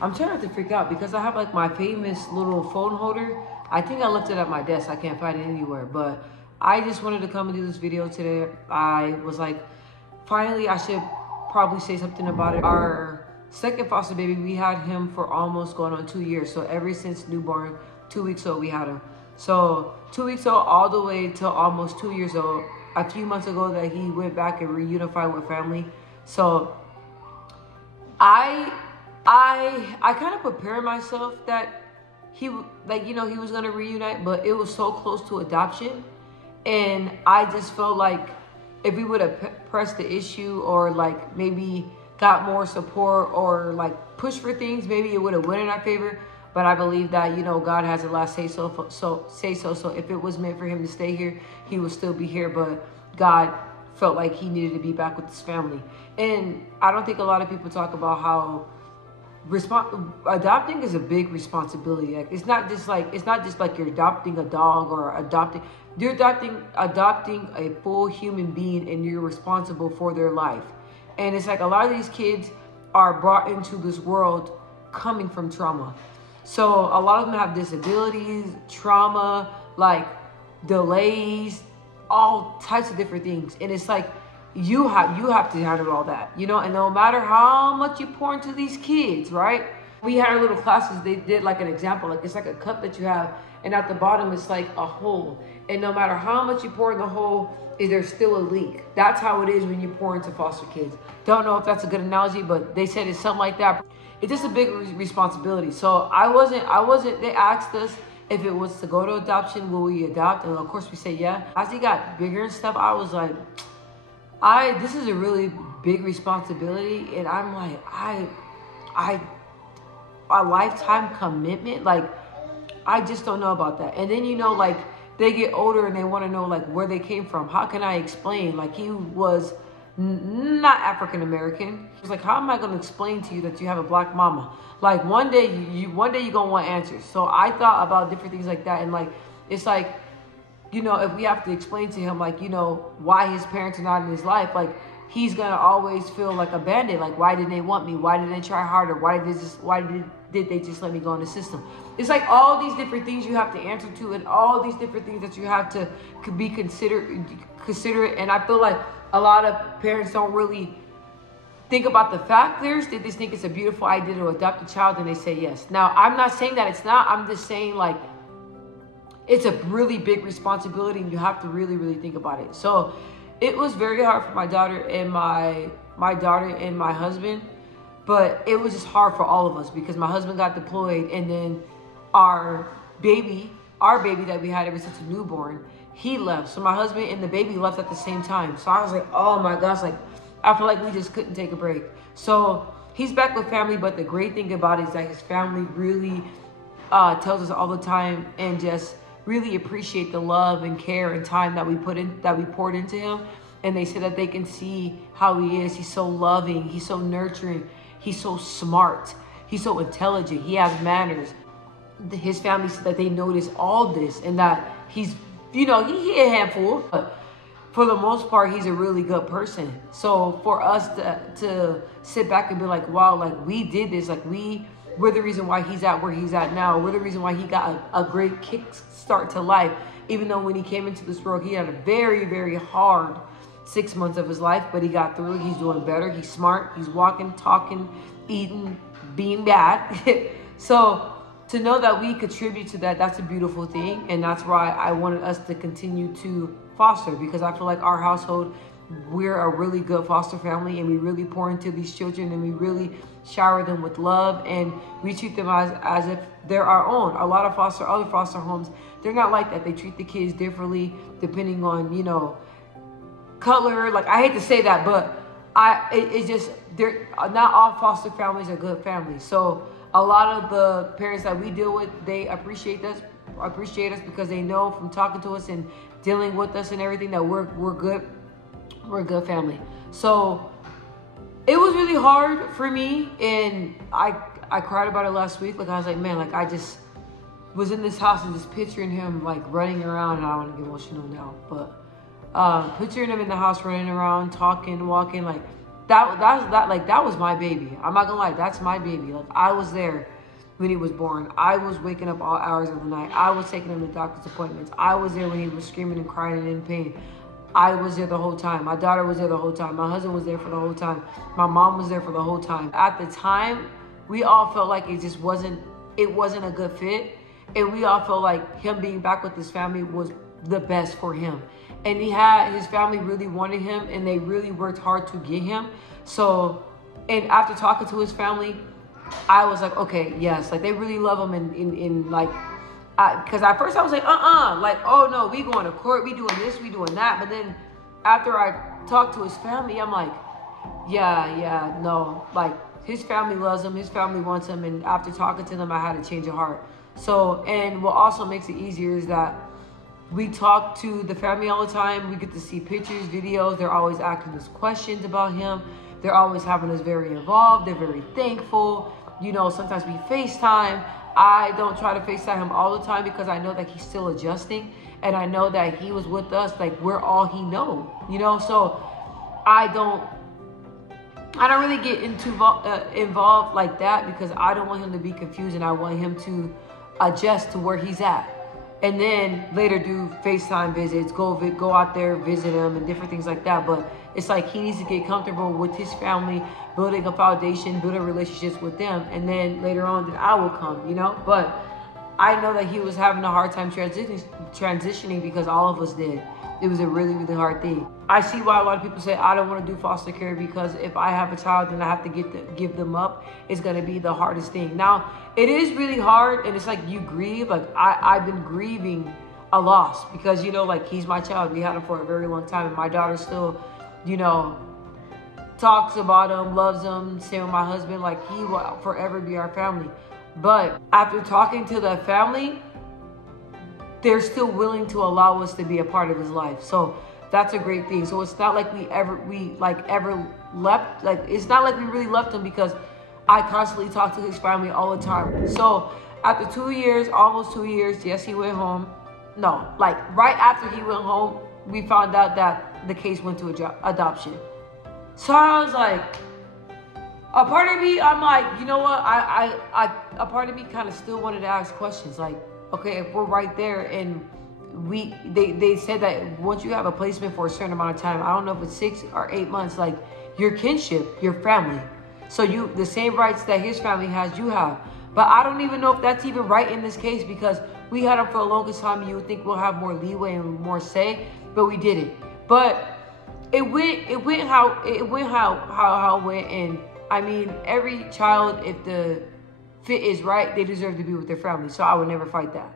I'm trying not to freak out because I have like my famous little phone holder. I think I left it at my desk. I can't find it anywhere. But I just wanted to come and do this video today. I was like, finally, I should probably say something about it. Our second foster baby, we had him for almost going on 2 years. So ever since newborn, 2 weeks old, we had him. So 2 weeks old all the way to almost 2 years old. A few months ago that he went back and reunified with family. So I I kind of prepared myself that he he was gonna reunite, but it was so close to adoption, and I just felt like if we would have pressed the issue or like maybe got more support or like pushed for things, maybe it would have went in our favor. But I believe that God has the last say so. So if it was meant for him to stay here, he would still be here. But God felt like he needed to be back with his family, and I don't think a lot of people talk about how adopting is a big responsibility. Like it's not just like you're adopting a dog or you're adopting a full human being, and you're responsible for their life. And it's like a lot of these kids are brought into this world coming from trauma. So a lot of them have disabilities, trauma, like delays, all types of different things. And it's like you have to handle all that, and no matter how much you pour into these kids, right? We had our little classes, they did like an example, like it's like a cup that you have, and at the bottom it's like a hole. And no matter how much you pour in the hole, there's still a leak. That's how it is when you pour into foster kids. Don't know if that's a good analogy, but they said it's something like that. It's just a big responsibility. So I wasn't, they asked us if it was to go to adoption, will we adopt? And of course we say yeah. As he got bigger and stuff, I was like, this is a really big responsibility, and I'm like, a lifetime commitment. Like, I just don't know about that. And then like they get older and they want to know like where they came from. How can I explain? Like he was not African American. It's like, how am I going to explain to you that you have a black mama? Like one day you're gonna want answers. So I thought about different things like that, and like it's like, if we have to explain to him, like, why his parents are not in his life, like, he's going to always feel like abandoned. Like, why didn't they want me? Why didn't they try harder? Why did they just let me go in the system? It's like all these different things you have to answer to, and all these different things that you have to be considerate. And I feel like a lot of parents don't really think about the factors. They just think it's a beautiful idea to adopt a child, and they say yes. Now, I'm not saying that it's not. I'm just saying, like, it's a really big responsibility, and you have to really, really think about it. So it was very hard for my daughter and my husband, but it was just hard for all of us because my husband got deployed, and then our baby that we had ever since a newborn, he left. So my husband and the baby left at the same time. So I was like, oh my gosh, like I feel like we just couldn't take a break. So he's back with family, but the great thing about it is that his family really tells us all the time and just really appreciate the love and care and time that we poured into him. And they say that they can see how he is. He's so loving, he's so nurturing, he's so smart, he's so intelligent, he has manners. His family said that they notice all this, and that he's he a handful, but for the most part he's a really good person. So for us to sit back and be like, wow, like we did this, like we're the reason why he's at where he's at now. We're the reason why he got a great kick start to life. Even though when he came into this world, he had a very, very hard 6 months of his life, but he got through. He's doing better. He's smart. He's walking, talking, eating, being bad. So to know that we contribute to that, that's a beautiful thing. And that's why I wanted us to continue to foster, because I feel like our household, we're a really good foster family, and we really pour into these children, and we really shower them with love, and we treat them as if they're our own. A lot of other foster homes, they're not like that. They treat the kids differently depending on, color. Like, I hate to say that, but it's just, they're not all foster families are good families. So a lot of the parents that we deal with, they appreciate us because they know from talking to us and dealing with us and everything that we're good. We're a good family. So it was really hard for me, and I cried about it last week. Like, I was like, man, like I just was in this house and just picturing him like running around, and I don't want to get emotional now, but picturing him in the house running around, talking, walking, like that was my baby. I'm not gonna lie, that's my baby. Like, I was there when he was born. I was waking up all hours of the night. I was taking him to doctor's appointments. I was there when he was screaming and crying and in pain. I was there the whole time. My daughter was there the whole time. My husband was there for the whole time. My mom was there for the whole time. At the time, we all felt like it wasn't a good fit. And we all felt like him being back with his family was the best for him. And his family really wanted him, and they really worked hard to get him. So, and after talking to his family, I was like, okay, yes, like they really love him, in like, because at first I was like, like, oh no, we going to court, we doing this, we doing that. But then after I talked to his family, I'm like, yeah, no, like his family loves him, his family wants him. And after talking to them, I had a change of heart. So, and what also makes it easier is that we talk to the family all the time. We get to see pictures, videos. They're always asking us questions about him. They're always having us very involved. They're very thankful. You know, sometimes we FaceTime. I don't try to FaceTime him all the time because I know that he's still adjusting. And I know that he was with us. Like, we're all he knows, you know? So I don't really get involved like that because I don't want him to be confused, and I want him to adjust to where he's at. And then later do FaceTime visits, go out there, visit him and different things like that. But it's like he needs to get comfortable with his family, building a foundation, building relationships with them. And then later on, then I will come, you know. But I know that he was having a hard time transitioning because all of us did. It was a really, really hard thing. I see why a lot of people say, I don't want to do foster care because if I have a child and I have to give them up, it's going to be the hardest thing. Now, it is really hard, and it's like you grieve. Like, I've been grieving a loss because, you know, like, he's my child. We had him for a very long time, and my daughter still, you know, talks about him, loves him. Same with my husband. Like, he will forever be our family. But after talking to the family, they're still willing to allow us to be a part of his life. So that's a great thing. So it's not like we ever left. Like, it's not like we really left him because I constantly talk to his family all the time. So after 2 years, almost 2 years, yes, he went home. No, like right after he went home, we found out that the case went to adoption. So I was like, a part of me, I'm like, you know what? A part of me kind of still wanted to ask questions. Like, okay, if we're right there and they said that once you have a placement for a certain amount of time, I don't know if it's 6 or 8 months, like your kinship, your family. So the same rights that his family has, you have. But I don't even know if that's even right in this case because we had him for the longest time. You would think we'll have more leeway and more say, but we didn't. But it went how it went. And I mean, every child, if the fit is right, they deserve to be with their family. So I would never fight that.